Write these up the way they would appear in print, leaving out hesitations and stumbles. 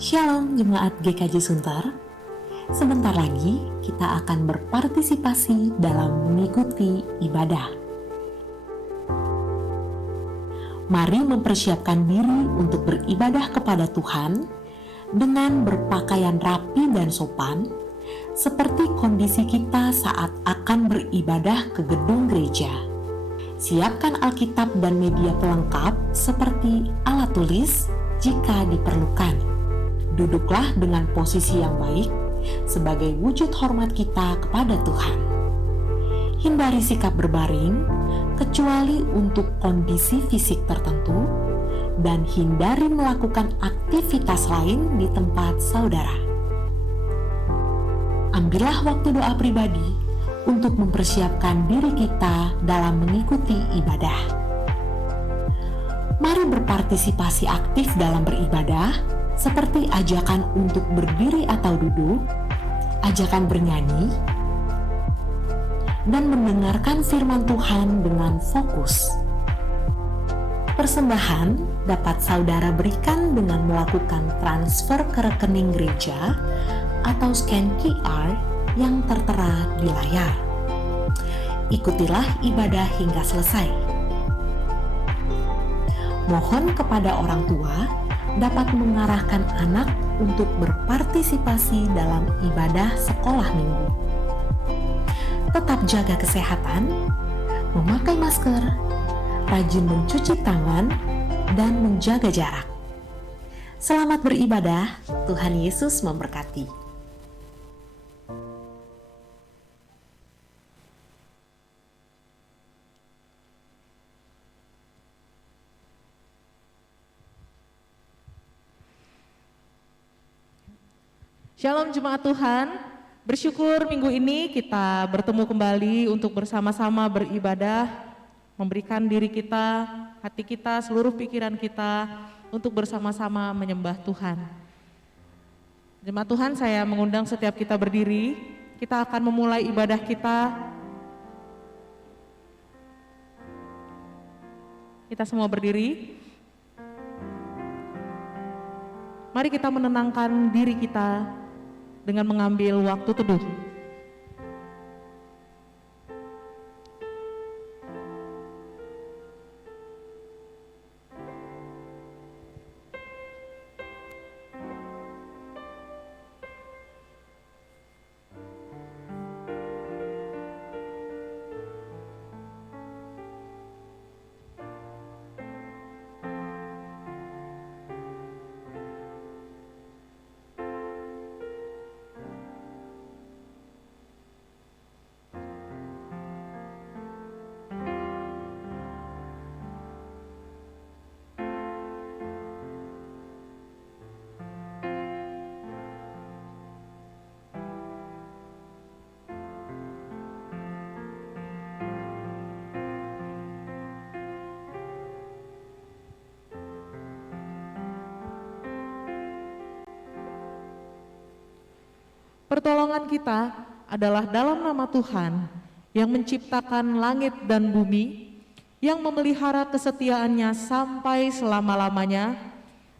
Shalom Jemaat GKJ Sunter. Sebentar lagi kita akan berpartisipasi dalam mengikuti ibadah. Mari mempersiapkan diri untuk beribadah kepada Tuhan dengan berpakaian rapi dan sopan, seperti kondisi kita saat akan beribadah ke gedung gereja. Siapkan Alkitab dan media pelengkap seperti alat tulis jika diperlukan. Duduklah dengan posisi yang baik sebagai wujud hormat kita kepada Tuhan. Hindari sikap berbaring kecuali untuk kondisi fisik tertentu dan hindari melakukan aktivitas lain di tempat saudara. Ambillah waktu doa pribadi untuk mempersiapkan diri kita dalam mengikuti ibadah. Mari berpartisipasi aktif dalam beribadah, seperti ajakan untuk berdiri atau duduk, ajakan bernyanyi, dan mendengarkan firman Tuhan dengan fokus. Persembahan dapat saudara berikan dengan melakukan transfer ke rekening gereja atau scan QR yang tertera di layar. Ikutilah ibadah hingga selesai. Mohon kepada orang tua dapat mengarahkan anak untuk berpartisipasi dalam ibadah sekolah minggu. Tetap jaga kesehatan, memakai masker, rajin mencuci tangan, dan menjaga jarak. Selamat beribadah, Tuhan Yesus memberkati. Shalom Jemaat Tuhan, bersyukur minggu ini kita bertemu kembali untuk bersama-sama beribadah, memberikan diri kita, hati kita, seluruh pikiran kita untuk bersama-sama menyembah Tuhan. Jemaat Tuhan, saya mengundang setiap kita berdiri, kita akan memulai ibadah kita. Kita semua berdiri. Mari kita menenangkan diri kita dengan mengambil waktu teduh. Pertolongan kita adalah dalam nama Tuhan yang menciptakan langit dan bumi, yang memelihara kesetiaannya sampai selama-lamanya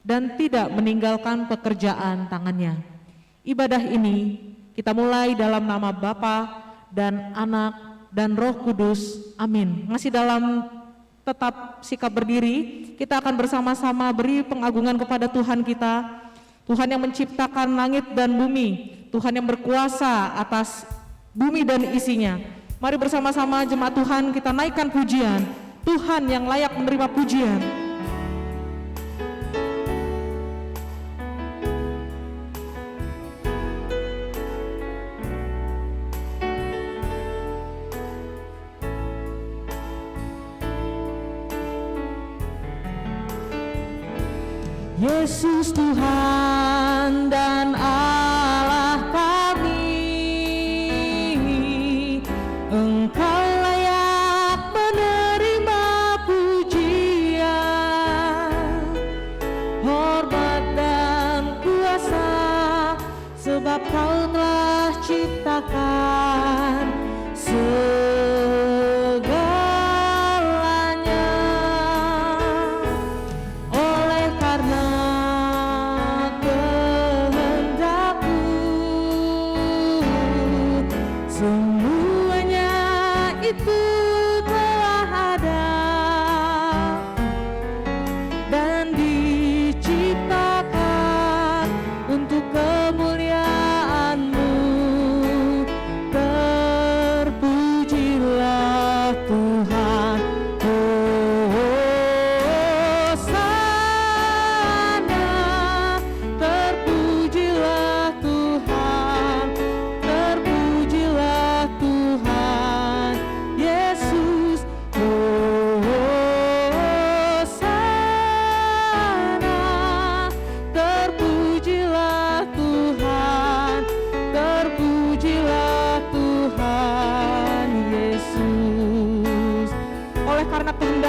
dan tidak meninggalkan pekerjaan tangannya. Ibadah ini kita mulai dalam nama Bapa dan Anak dan Roh Kudus. Amin. Masih dalam tetap sikap berdiri, kita akan bersama-sama beri pengagungan kepada Tuhan kita, Tuhan yang menciptakan langit dan bumi, Tuhan yang berkuasa atas bumi dan isinya. Mari bersama-sama jemaat Tuhan kita naikkan pujian, Tuhan yang layak menerima pujian. Yesus Tuhan dan Allah kami, Engkau layak menerima pujian, hormat dan kuasa, sebab Kau telah ciptakan segalanya. Oleh karena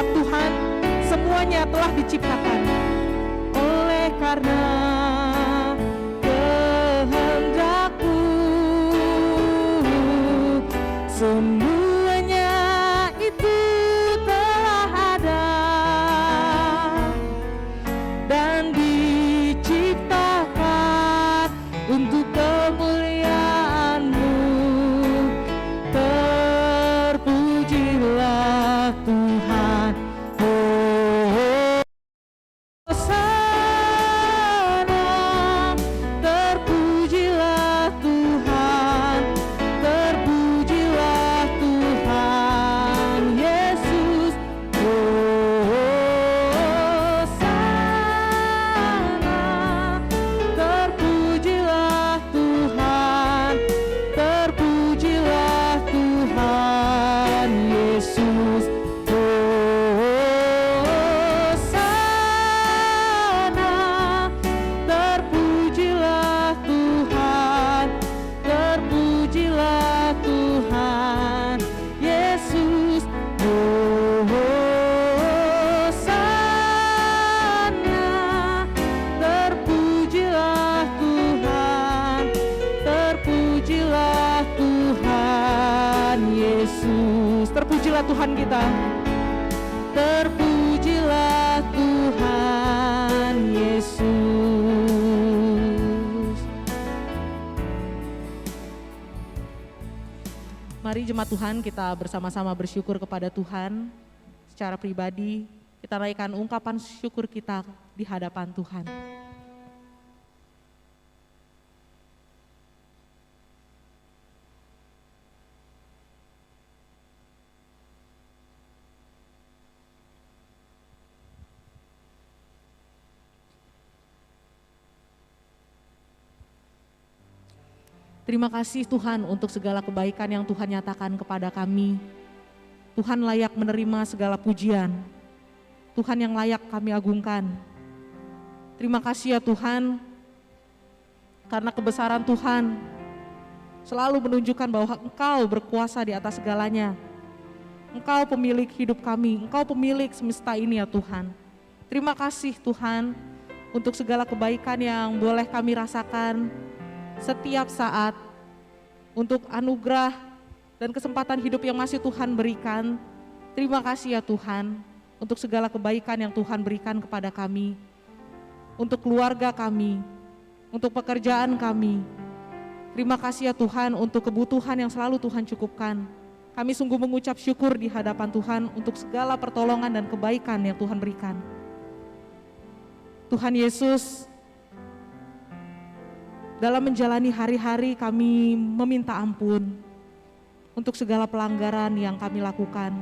kehendak Tuhan, semuanya telah diciptakan. Oleh karena kehendakmu, semuanya itu telah ada dan diciptakan untuk kemuliaan-Mu. Terpujilah Tuhan. Hosana, terpujilah Tuhan, terpujilah Tuhan Yesus. Hosana, terpujilah Tuhan, terpujilah Tuhan Yesus. Hosana, terpujilah Tuhan, terpujilah Tuhan Yesus. Hosana, terpujilah Tuhan, terpujilah Tuhan Yesus. Terpujilah Tuhan kita. Terpujilah Tuhan Yesus. Mari jemaat Tuhan, kita bersama-sama bersyukur kepada Tuhan. Secara pribadi kita naikkan ungkapan syukur kita di hadapan Tuhan. Terima kasih Tuhan untuk segala kebaikan yang Tuhan nyatakan kepada kami. Tuhan layak menerima segala pujian. Tuhan yang layak kami agungkan. Terima kasih ya Tuhan, karena kebesaran Tuhan selalu menunjukkan bahwa Engkau berkuasa di atas segalanya. Engkau pemilik hidup kami, Engkau pemilik semesta ini ya Tuhan. Terima kasih Tuhan untuk segala kebaikan yang boleh kami rasakan setiap saat, untuk anugerah dan kesempatan hidup yang masih Tuhan berikan. Terima kasih ya Tuhan untuk segala kebaikan yang Tuhan berikan kepada kami, untuk keluarga kami, untuk pekerjaan kami. Terima kasih ya Tuhan untuk kebutuhan yang selalu Tuhan cukupkan. Kami sungguh mengucap syukur di hadapan Tuhan untuk segala pertolongan dan kebaikan yang Tuhan berikan. Tuhan Yesus, dalam menjalani hari-hari kami meminta ampun untuk segala pelanggaran yang kami lakukan,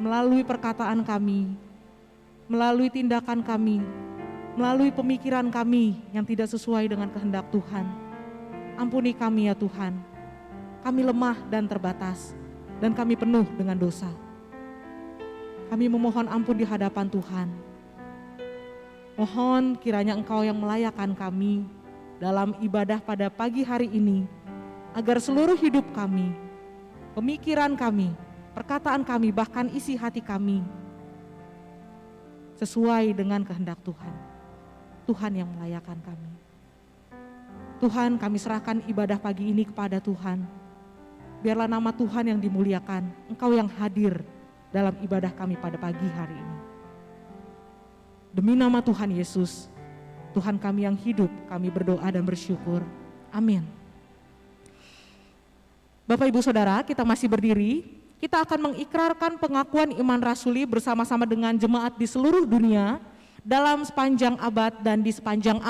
melalui perkataan kami, melalui tindakan kami, melalui pemikiran kami yang tidak sesuai dengan kehendak Tuhan. Ampuni kami ya Tuhan, kami lemah dan terbatas, dan kami penuh dengan dosa. Kami memohon ampun di hadapan Tuhan. Mohon kiranya Engkau yang melayakkan kami dalam ibadah pada pagi hari ini, agar seluruh hidup kami, pemikiran kami, perkataan kami, bahkan isi hati kami sesuai dengan kehendak Tuhan. Tuhan yang melayakkan kami. Tuhan, kami serahkan ibadah pagi ini kepada Tuhan. Biarlah nama Tuhan yang dimuliakan, Engkau yang hadir dalam ibadah kami pada pagi hari ini. Demi nama Tuhan Yesus, Tuhan kami yang hidup, kami berdoa dan bersyukur. Amin. Bapak Ibu Saudara, kita masih berdiri. Kita akan mengikrarkan pengakuan iman rasuli bersama-sama dengan jemaat di seluruh dunia dalam sepanjang abad dan di sepanjang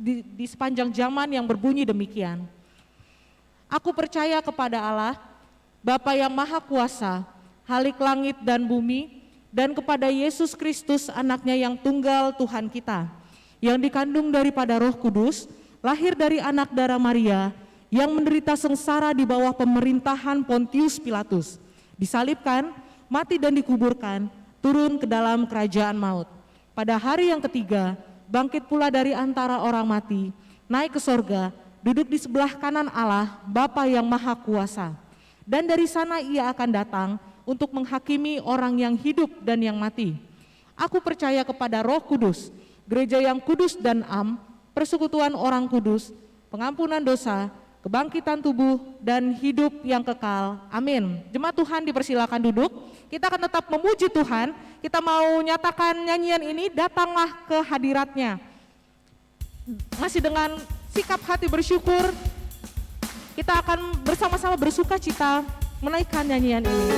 di sepanjang zaman yang berbunyi demikian. Aku percaya kepada Allah, Bapa yang Maha Kuasa, Halik langit dan bumi, dan kepada Yesus Kristus anaknya yang tunggal Tuhan kita, yang dikandung daripada Roh Kudus, lahir dari anak darah Maria, yang menderita sengsara di bawah pemerintahan Pontius Pilatus, disalibkan, mati dan dikuburkan, turun ke dalam kerajaan maut. Pada hari yang ketiga, bangkit pula dari antara orang mati, naik ke sorga, duduk di sebelah kanan Allah, Bapa yang Maha Kuasa. Dan dari sana ia akan datang untuk menghakimi orang yang hidup dan yang mati. Aku percaya kepada Roh Kudus, gereja yang kudus dan am, persekutuan orang kudus, pengampunan dosa, kebangkitan tubuh, dan hidup yang kekal. Amin. Jemaat Tuhan dipersilakan duduk. Kita akan tetap memuji Tuhan. Kita mau nyatakan nyanyian ini, datanglah ke hadiratnya. Masih dengan sikap hati bersyukur, kita akan bersama-sama bersuka cita menaikkan nyanyian ini.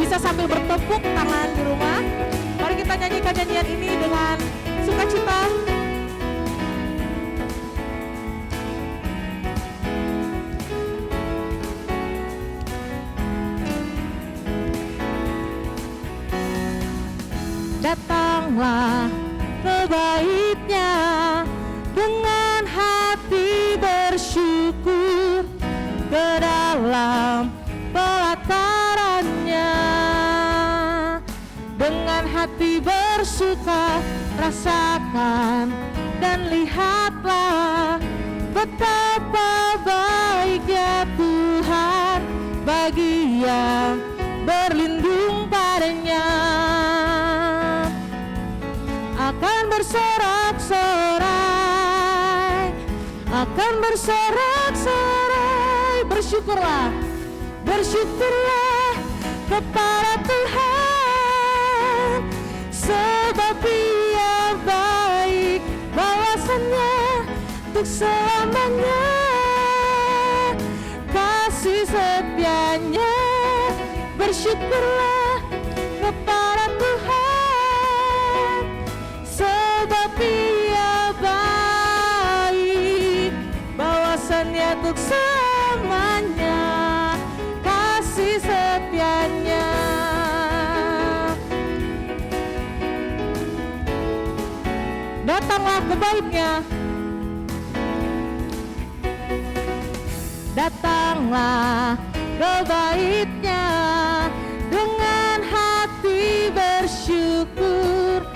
Bisa sambil bertepuk tangan di rumah. Mari kita nyanyikan nyanyian ini dengan sukacita. Datanglah ke bait-Nya dengan hati bersyukur, ke dalam pelataran-Nya dengan hati bersuka. Rasakan dan lihatlah betapa baiknya Tuhan bagi yang berlindung padanya. Akan bersorak-sorai, akan bersorak-sorai. Bersyukurlah, bersyukurlah kepada Tuhan, sebab Ia baik, bawasannya untuk selamanya, kasih setianya. Bersyukurlah kepada Tuhan, sebab Ia baik, bawasannya untuk selamanya, kasih setianya. Datanglah ke bait-Nya, datanglah ke bait-Nya dengan hati bersyukur,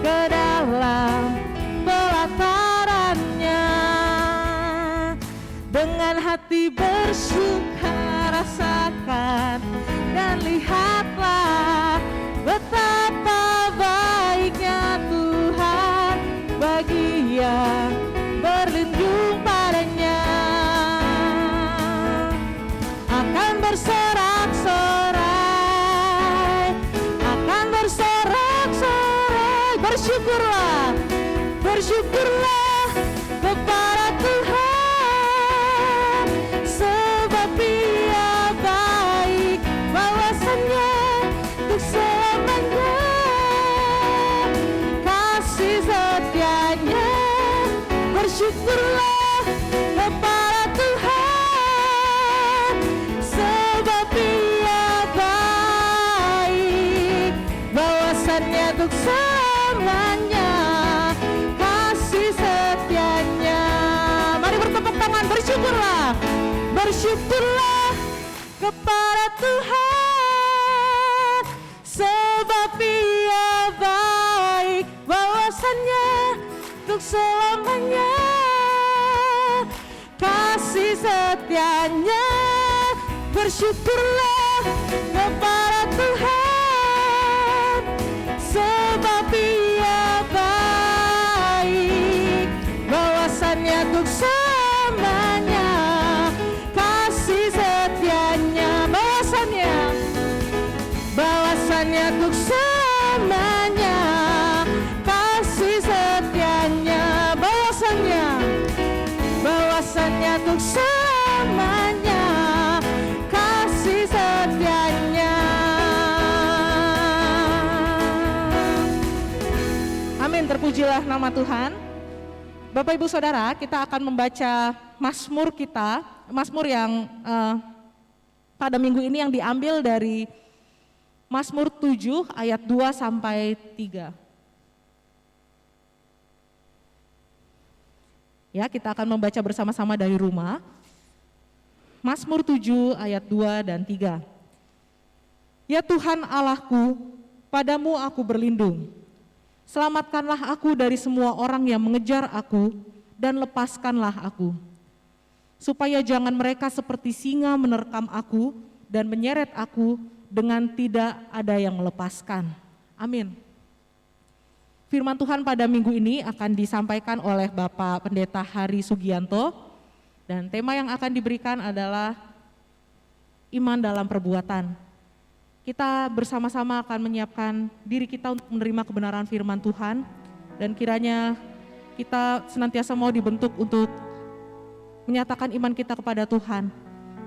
ke dalam pelataran-Nya dengan hati bersuka. Rasakan dan lihatlah betapa baiknya Tuhan bagi yang berlindung padanya. Akan bersorak-sorai, akan bersorak-sorai. Bersyukurlah, bersyukurlah kepada Tuhan, sebab Ia baik, bawasannya untuk selamanya, kasih setianya. Bersyukurlah kepada Tuhan, sebab Ia baik, bawasannya untuk selamanya, kasih setianya. Mari bertepuk tangan, bersyukurlah, bersyukurlah kepada Tuhan, sebab Ia baik, bawasannya untuk selamanya, kasih setianya. Bersyukurlah kepada Tuhan, sebab Ia baik, bawasannya untuk selamanya, kasih setianya. Bawasannya, bawasannya untuk selamanya, kasih setianya. Bawasannya, bawasannya untuk selamanya, kasih setianya. Amin, terpujilah nama Tuhan. Bapak Ibu Saudara, kita akan membaca Mazmur kita, Mazmur yang pada minggu ini yang diambil dari Mazmur 7 ayat 2 sampai 3. Ya, kita akan membaca bersama-sama dari rumah. Mazmur 7 ayat 2 dan 3. Ya Tuhan Allahku, padamu aku berlindung. Selamatkanlah aku dari semua orang yang mengejar aku, dan lepaskanlah aku. Supaya jangan mereka seperti singa menerkam aku dan menyeret aku dengan tidak ada yang melepaskan. Amin. Firman Tuhan pada minggu ini akan disampaikan oleh Bapak Pendeta Hari Sugianto, dan tema yang akan diberikan adalah iman dalam perbuatan. Kita bersama-sama akan menyiapkan diri kita untuk menerima kebenaran firman Tuhan, dan kiranya kita senantiasa mau dibentuk untuk menyatakan iman kita kepada Tuhan,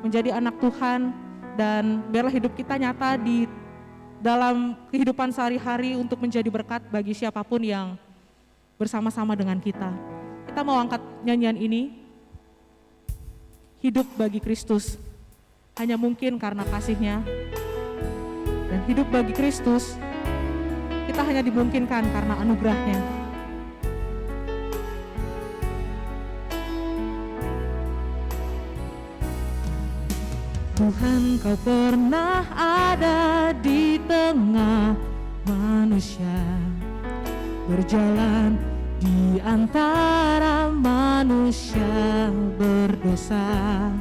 menjadi anak Tuhan, dan biarlah hidup kita nyata di dalam kehidupan sehari-hari untuk menjadi berkat bagi siapapun yang bersama-sama dengan kita. Kita mau angkat nyanyian ini, hidup bagi Kristus hanya mungkin karena kasih-Nya, dan hidup bagi Kristus kita hanya dimungkinkan karena anugerah-Nya. Tuhan, Kau pernah ada di tengah manusia, berjalan di antara manusia berdosa,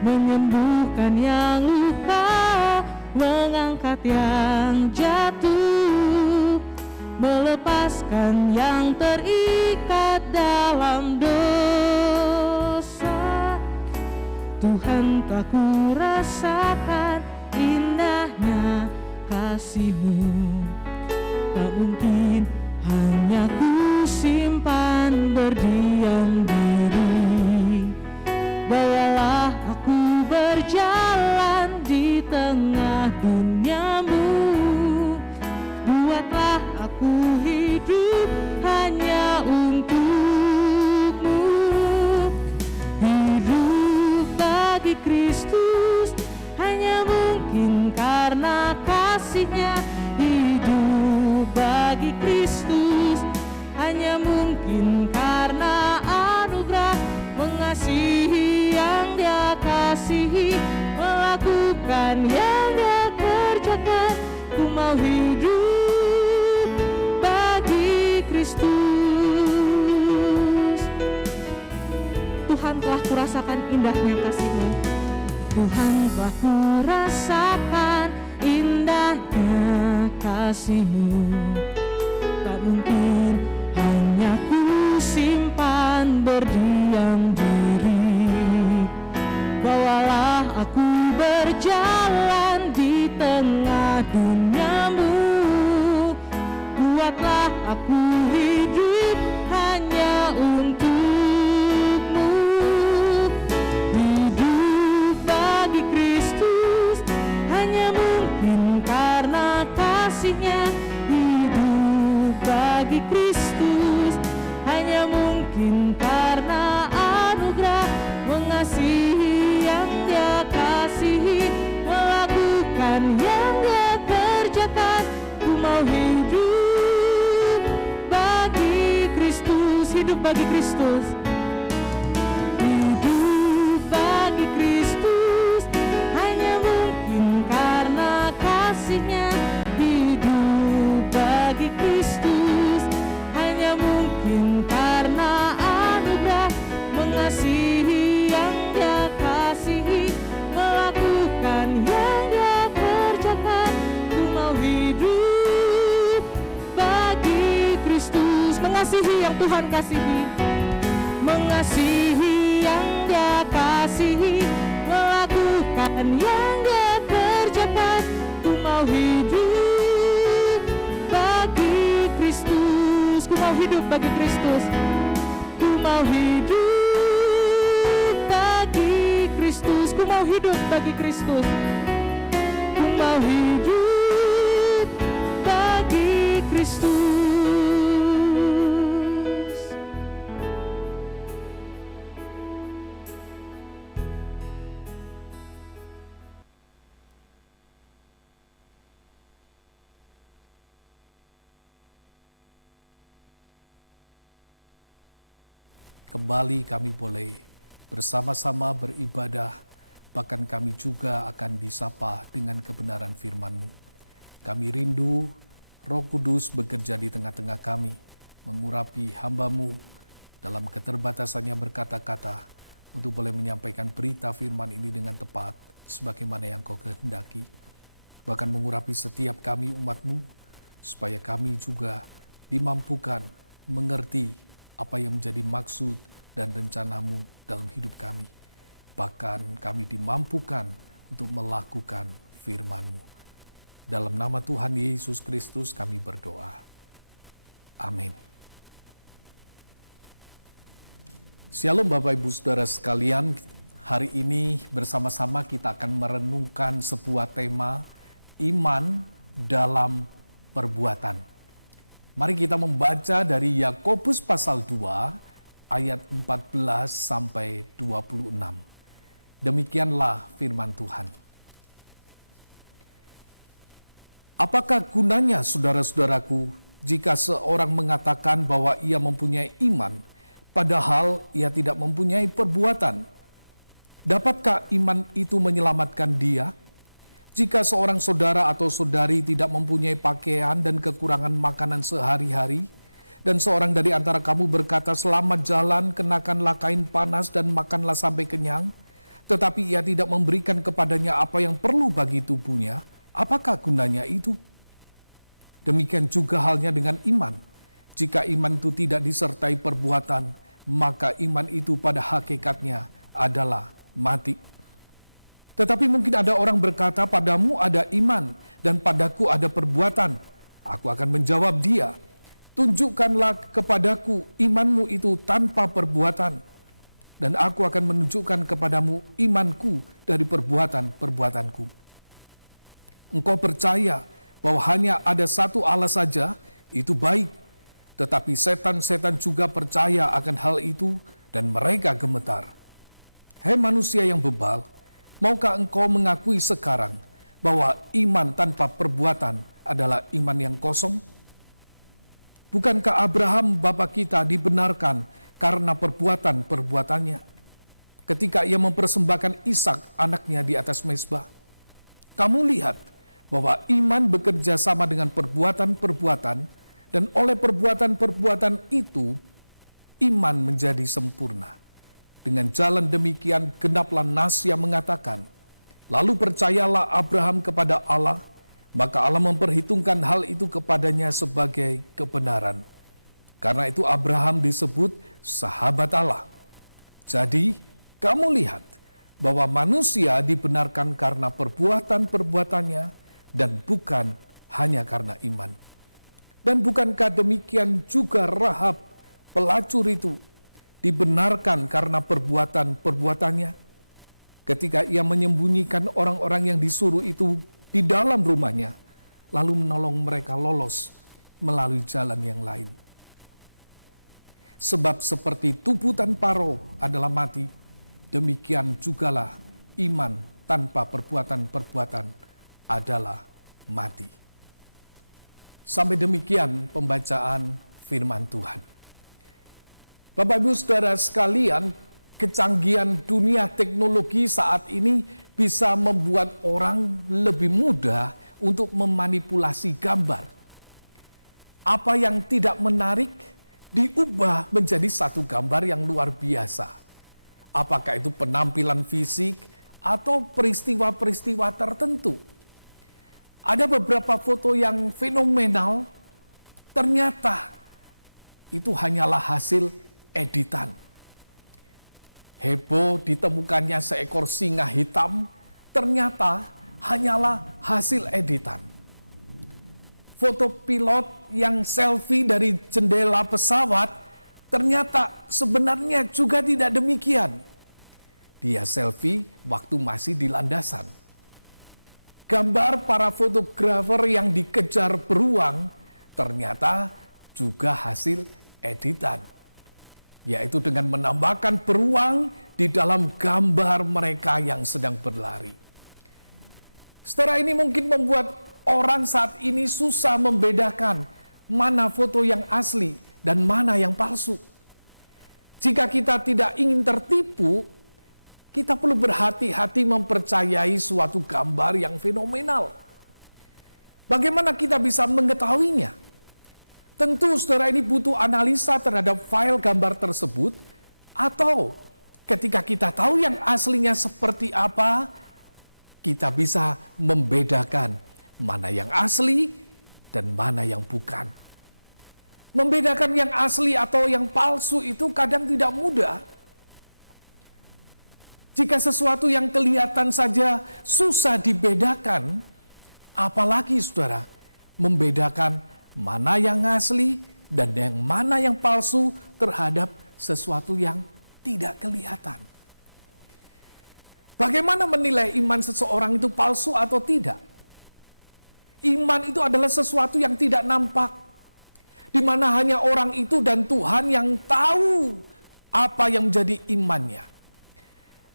menyembuhkan yang luka, mengangkat yang jatuh, melepaskan yang terikat dalam dosa. Tuhan, tak ku rasakan indahnya kasih-Mu, tak mungkin hanya ku simpan berdiam diri. Bawalah aku berjalan di tengah dunia-Mu, buatlah aku hidup hanya untuk-Mu. Hidup bagi Kristus hanya mungkin karena kasih-Nya. Hidup bagi Kristus hanya mungkin karena anugerah, mengasihi yang Dia kasihi, melakukan yang Dia kerjakan. Ku mau hidup bagi Kristus. Tuhan, telah kurasakan indahnya kasih-Mu. Tuhan, telah kurasakan indahnya kasih-Mu, tak mungkin hanya ku simpan berdiam diri. Bawalah aku berjalan di tengah dunia-Mu, buatlah aku hidup hanya untuk-Mu. Hidup bagi Kristus hanya mungkin karena kasih-Nya. Hidup bagi Kristus hanya mungkin karena anugerah, mengasihi yang Dia kasihi, melakukan yang Dia kerjakan. Ku mau hidup bagi Kristus. Hidup bagi Kristus. Hidup bagi Kristus hanya mungkin karena kasih-Nya. Hidup bagi Kristus hanya mungkin karena anugerah, mengasihi yang Dia kasihi, melakukan yang Dia kerjakan. Ku mau hidup bagi Kristus. Mengasihi yang Tuhan kasihi, mengasihi yang Dia kasihi, melakukan yang Dia kerjakan. Ku mau hidup bagi Kristus. Ku mau hidup bagi Kristus. Ku mau hidup bagi Kristus. Ku mau hidup bagi Kristus. Ku mau hidup bagi Kristus. Kembali kami boleh bersama-sama beribadah, bahkan kami juga akan disapa dengan kebenaran firman-Mu. Kami rindu Roh Kudus bekerja di tengah-tengah kami, mengurapi hamba-Mu dalam keterbatasannya berkata-kata, untuk boleh menyampaikan berita firman ini dengan tepat, sebagaimana yang Kau kehendaki. Bahkan mengurapi setiap kami umat-Mu, supaya kami juga dimampukan mengerti apa yang menjadi maksud dan rencana-Mu dalam hidup kami. Bahkan kami dimampukan untuk melakukan firman-Mu. Dalam nama Tuhan Yesus Kristus kami berdoa. Amin. Shalom Bapak Ibu Saudara sekalian, hari ini bersama-sama kita akan merenungkan sebuah tema iman dalam perbuatan. Mari kita membaca dari Yakobus pasal 2 ayat 14 sampai 26. Demikianlah firman Tuhan. Apakah gunanya saudara-saudaraku jika seorang mengatakan bahwa ia mempunyai iman, padahal ia tidak mempunyai perbuatan? Dapatkah iman itu menyelamatkan dia? Jika seorang saudara atau saudari tidak mempunyai pakaian dan kekurangan makanan sehari-hari, dan seorang dari antara kamu berkata, "Selamat jalan, kenakanlah kain panas dan makanlah sampai kenyang," tetapi ia tidak memberikan kepadanya apa yang perlu bagi tubuhnya, apakah gunanya itu? Demikian juga halnya dengan iman. Jika iman itu tidak disertai perbuatan, maka iman itu pada hakikatnya adalah mati. Tetapi mungkin ada orang berkata, "Padamu ada iman dan padaku ada perbuatan." Aku akan menjawab dia, "Tunjukkanlah kepadaku imanmu itu tanpa perbuatan, dan aku akan menunjukkan kepadamu imanku dari perbuatan-perbuatanku." Engkau percaya bahwa hanya ada satu Allah saja, itu baik. Tetapi setan-setan juga percaya akan hal itu dan mereka gemetar. Hai manusia yang bebal, maukah engkau mengakui sekarang bahwa iman tanpa perbuatan adalah iman yang kosong? Bukankah Abraham bapa kita dibenarkan karena perbuatan-perbuatannya ketika ia mempersembahkan Ishak anaknya di atas mezbah? Kamu lihat bahwa iman bekerja sama dengan perbuatan-perbuatan, dan oleh perbuatan-perbuatan itu, iman menjadi sempurna. Dengan jalan demikian, genaplah nas yang mengatakan, "Lalu percayalah Abraham kepada Allah, maka Allah memperhitungkan hal itu kepadanya sebagai kebenaran." Karena itu Abraham disebut sahabat Allah. Jadi, kamu lihat bahwa manusia dibenarkan karena perbuatan-perbuatannya, dan bukan hanya karena iman. Dan bukankah demikian juga Rahab pelacur itu dibenarkan karena perbuatan-perbuatannya? Ketika ia menyembunyikan orang-orang yang disuruh itu di dalam rumahnya, lalu menolong mereka lolos melalui jalan yang lain. Sebab seperti tubuh tanpa roh adalah mati, demikian jugalah iman tanpa perbuatan-perbuatan adalah mati. Sampai demikian pembacaan firman Tuhan. Bapak Ibu Saudara sekalian, kecanggihan dunia teknologi saat ini bisa membuat orang lebih mudah untuk memanipulasi gambar. Apa yang tidak menarik diubah menjadi satu gambar yang luar biasa. Apakah itu penampilan fisik atau peristiwa-peristiwa tertentu. Ada beberapa foto yang fenomenal, ternyata itu hanyalah hasil editan. Heboh ditemukannya seekor singa hitam, ternyata hanyalah hasil editan. Foto pilot yang selfie dari jendela pesawat, ternyata sebenarnya juga tidak demikian. Dia selfie waktu masih di landasan. Gambar para fotografer yang dikejar beruang ternyata juga hasil editan, yaitu dengan menambahkan beruang di dalam gambar mereka yang sedang berlari. Setelah ini mungkin membuat orang saat ini susah membedakan mana foto yang asli dan mana yang palsu. Jika kita tidak ingin tertipu, kita perlu berhati-hati mempercayai suatu gambar yang fenomenal. Bagaimana kita bisa mengetahuinya? Tentu saudara ini butuh analisa terhadap file gambar tersebut, atau ketika kita tahu yang aslinya seperti apa, kita bisa membedakan mana yang asli dan mana yang bukan. Membedakan yang asli atau yang palsu itu kadang tidak mudah. Jika sesuatu yang kelihatan saja susah dibedakan, apalagi saudara, membedakan mana yang asli dan yang mana yang palsu terhadap sesuatu yang tidak kelihatan. Bagaimana menilai iman seseorang itu palsu atau tidak? Iman itu adalah sesuatu yang tidak nampak, di mana hanya orang itu dan Tuhan yang tahu apa yang menjadi imannya.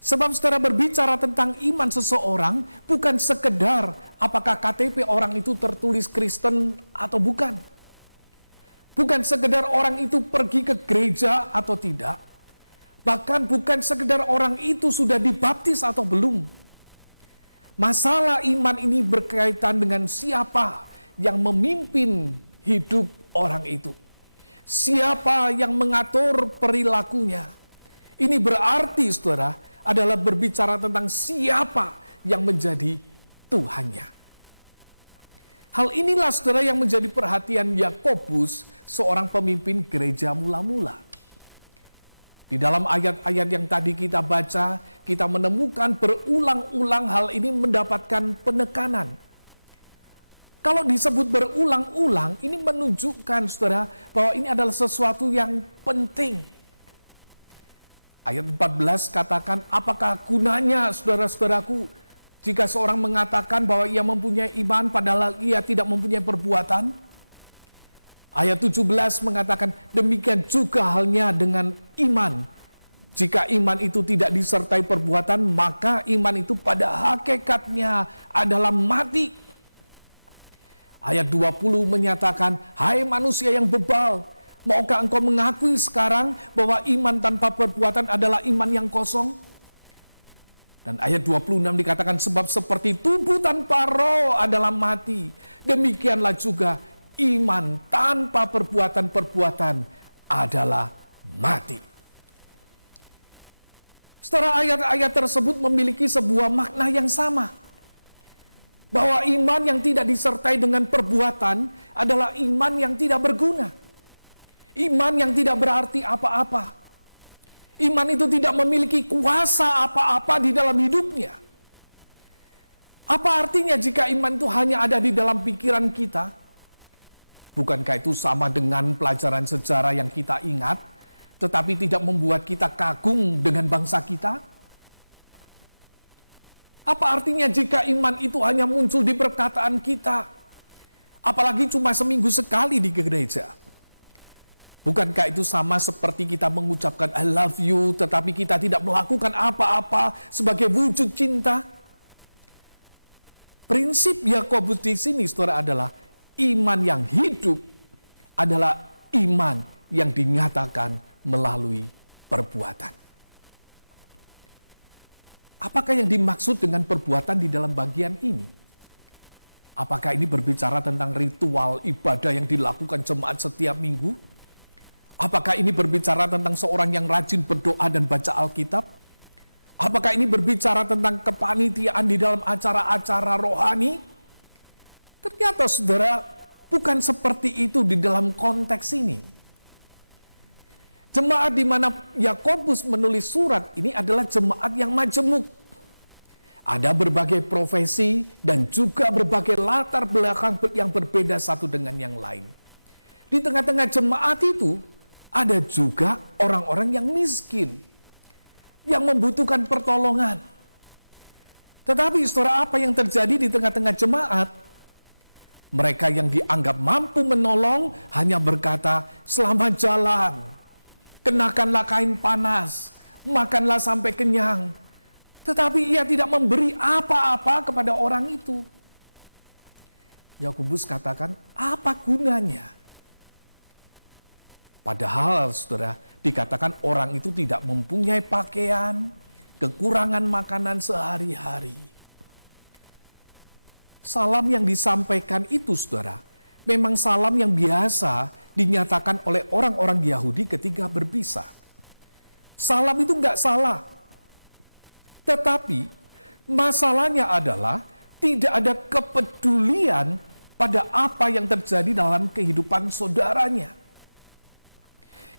Sebab saudara, berbicara tentang iman seseorang bukan sekedar apakah KTP orang itu tertulis Kristen atau bukan. Bukan sekedar orang itu pergi ke gereja atau tidak. Bahkan bukan sekedar orang itu sudah dibaptis atau belum. Masalah iman ini berkaitan dengan siapa yang memimpin hidup orang itu. Siapa yang mengatur perilakunya. Ini berarti saudara adalah berbicara tentang siapa yang menjadi Tuhannya. Hal inilah saudara yang menjadi perhatian Yakobus, seorang pemimpin gereja mula-mula. Di dalam ayat-ayat yang tadi kita baca, kita menemukan berulang-ulang hal ini mendapatkan penekanan. Kalau disebut berulang-ulang, ini menunjukkan saudara bahwa ini adalah sesuatu yang penting. Ayat 14 katakan, apakah gunanya saudara-saudaraku jika seorang mengatakan bahwa ia mempunyai iman padahal ia tidak mempunyai perbuatan? Ayat 17 mengatakan, demikian juga halnya dengan iman. Jika iman itu tidak disertai perbuatan, maka iman itu pada hakikatnya adalah mati. Ayat 20 menyatakan, hai manusia yang bebal, maukah engkau mengakui sekarang bahwa iman tanpa perbuatan adalah iman yang kosong? Dan ayat 26 dikatakan, sebab seperti tubuh tanpa roh adalah mati, demikianlah juga iman tanpa perbuatan-perbuatan adalah mati. Setelah ayat-ayat tersebut memiliki sebuah makna yang sama. Bahwa iman yang tidak disertai dengan perbuatan adalah iman yang tidak berguna. Iman yang tidak berarti apa-apa. Iman itu tidak memiliki kuasa apa-apa di dalam hidupnya. Apa artinya jika iman itu hanya ada di dalam pikiran kita? Bukankah itu sama dengan pelajaran sejarah yang kita ingat, tetapi tidak membuat kita kagum dengan bangsa kita? Apa artinya jika iman itu hanya muncul di perkataan kita, apalagi cuma seminggu sekali di gereja? Bukankah itu sama seperti kita mengucapkan I love you, tetapi kita tidak melakukan apa-apa sebagai wujud cinta? Prinsip Yakobus di sini, saudara, adalah iman yang hidup adalah iman yang dinyatakan melalui perbuatan. Apakah yang dimaksud dengan perbuatan di dalam bagian ini? Apakah ini berbicara tentang ritual ibadah yang dilakukan jemaat setiap minggu? Apakah ini berbicara tentang seorang yang rajin berdoa dan baca Alkitab? Apakah ini berbicara tentang kepanitiaan di dalam acara-acara rohani? Ternyata saudara, bukan seperti itu di dalam konteks ini. Jemaat di mana Yakobus menulis surat ini adalah jemaat yang majemuk. Ada berbagai profesi dan juga berbagai latar belakang yang berbeda satu dengan yang lain. Di tengah-tengah jemaat itu, ada juga orang-orang yang miskin, yang membutuhkan pertolongan. Tetapi saudara, apa yang terjadi di tengah-tengah jemaat? Mereka yang dianggap mampu menolong hanya berkata, selamat jalan, kenakanlah kain panas, makanlah sampai kenyang. Tetapi ia tidak memberi apa-apa kepada orang itu. Yakobus katakan, apa gunanya? Padahal saudara, dikatakan orang itu tidak mempunyai pakaian, kekurangan makanan sehari-hari. Salam yang disampaikan itu saudara, memang salam yang biasa dinyatakan oleh orang-orang Yahudi ketika berpisah. Salam itu enggak salah. Tetapi Masalahnya adalah tidak ada kepedulian pada apa yang terjadi dalam kehidupan saudaranya.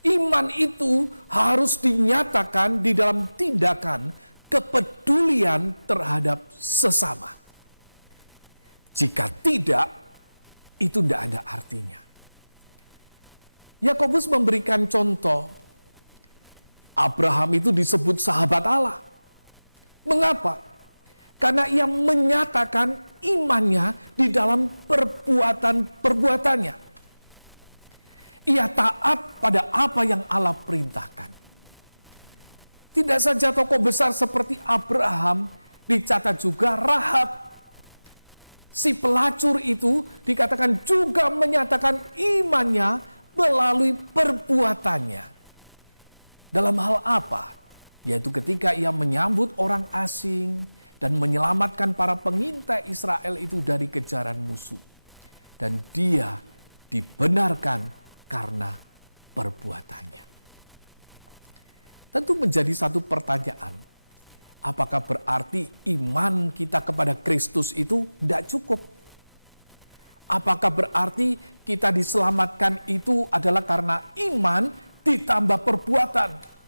Iman itu harus dinyatakan di dalam tindakan kepedulian terhadap sesama. Jika tidak, itu tidak ada artinya. Yakobus memberikan contoh. Abraham itu disebut sahabat Allah. Mengapa? Karena ia menyatakan imannya di dalam perbuatannya. Ia taat pada apa yang Allah perintahkan. Tidak saja tokoh besar seperti Abraham, dicatat juga Rahab. Si pelacur itu dikatakan juga menyatakan imannya melalui perbuatannya. Dalam hal apa? Yaitu ketika ia menyambut orang asing dan menyelamatkan para pengintai Israel itu dari kejaran musuh. Dan dia dibenarkan karena perbuatannya. Tentu menjadi satu pertanyaan. Apakah berarti iman kita kepada Kristus itu tidak cukup? Apakah berarti kita diselamatkan itu adalah karena iman ditambah perbuatan?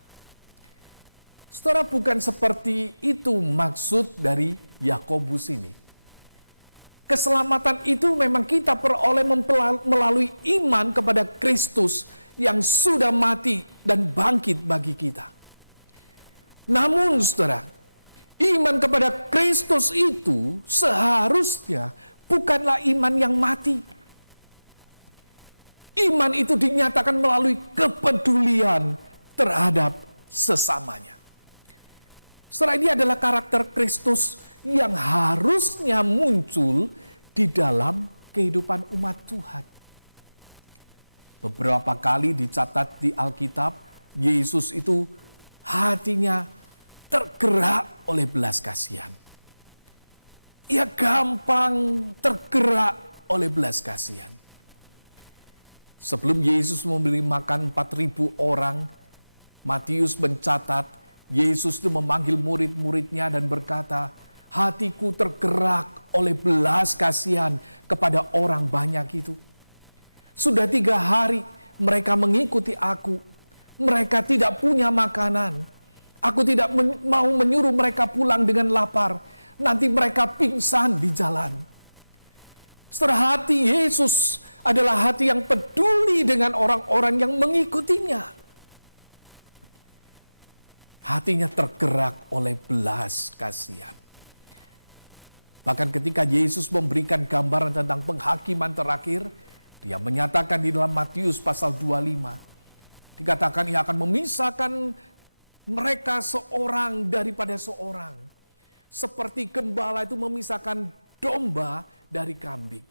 Saudara, bukan seperti itu maksud dari Yakobus ini. Keselamatan itu memang kita peroleh melalui iman kepada Kristus yang sudah mati dan bangkit bagi kita. Namun saudara, iman kepada Kristus itu seharusnya bukanlah iman yang mati. Iman itu dinyatakan melalui kepedulian terhadap sesamanya. Saudara, ini adalah karakter Kristus yang harusnya muncul di dalam kehidupan umat Tuhan. Beberapa kali dicatat di Alkitab, Yesus itu hatinya tergerak oleh belas kasihan. Ia gampang tergerak oleh belas kasihan. Sebelum Yesus memberi makan 4.000 orang, Matius mencatat Yesus itu memanggil murid-muridnya dan berkata, hatiku tergerak oleh belas kasihan kepada orang banyak itu. Sudah 3 hari mereka mengikuti aku. Mereka tidak punya makanan. Aku tidak mau menyuruh mereka pulang dengan lapar. Nanti mereka pingsan di jalan. Setelah hati Yesus adalah hati yang peduli dengan orang-orang yang mengikutinya. Hatinya tergerak oleh belas kasihan. Bahkan ketika Yesus memberikan gambaran tentang penghakiman terakhir, dia menyatakan di dalam Matius pasal 25, dikatakan ia akan memisahkan mereka seorang daripada seorang. Seperti gembala itu memisahkan domba dari kambing.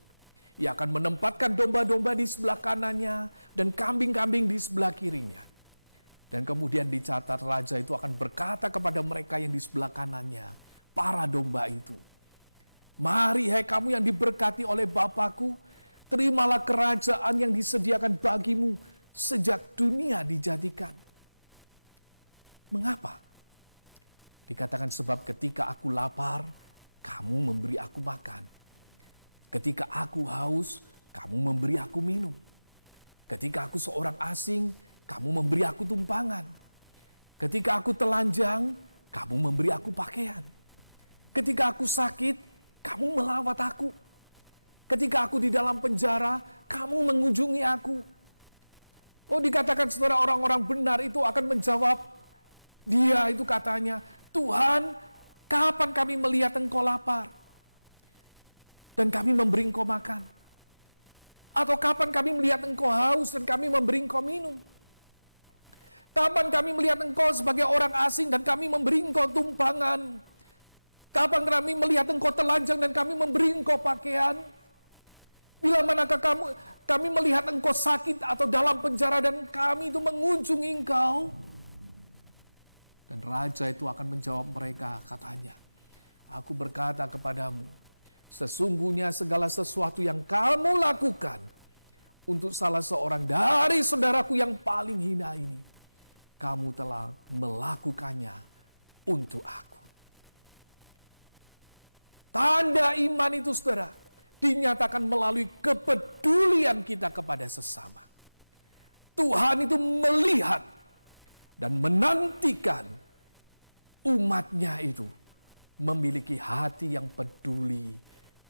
Ia akan menempatkan domba-domba di sebelah kanannya dan kambing-kambing di sebelah kirinya. Dan kemudian dicatat raja itu akan berkata kepada mereka yang di sebelah kanannya, para domba itu, mari hai kamu yang diberkati oleh Bapakku, terimalah kerajaan yang disediakan bagimu sejak dunia dijadikan. Mengapa? Dikatakan sebab ketika aku lapar, kamu memberi aku makan. Ketika aku haus, kamu memberi aku minum. Ketika aku seorang asing, kamu memberi aku tumpangan. Ketika aku telanjang, kamu memberi aku pakaian. Ketika aku sakit, kamu melawat aku. Ketika aku di dalam penjara, kamu mengunjungi aku. Oh, dikatakan saudara, orang-orang benar itu akan menjawab, dia itu katanya, Tuhan, kapan kami melihat engkau lapar? Dan kami memberi engkau makan? Atau kapan kami melihat engkau haus dan kami memberi engkau minum? Kapan kami melihat engkau sebagai orang asing dan kami memberi engkau tumpangan? Kapan kami melihat engkau telanjang dan kami memberi engkau pakaian? Bila manakah kami melihat engkau sakit atau dalam penjara dan kami itu mengunjungi engkau? Dan raja itu akan menjawab mereka, katanya, aku berkata kepadamu, sesungguhnya segala sesuatu yang kamu lakukan untuk salah seorang dari saudaraku yang paling hina ini, kamu telah melakukannya untuk aku. Tanda iman itu, saudara, dinyatakan melalui kepedulian kita kepada sesama. Tuhan itu melihat dan menantikan umatnya itu memiliki hati yang peduli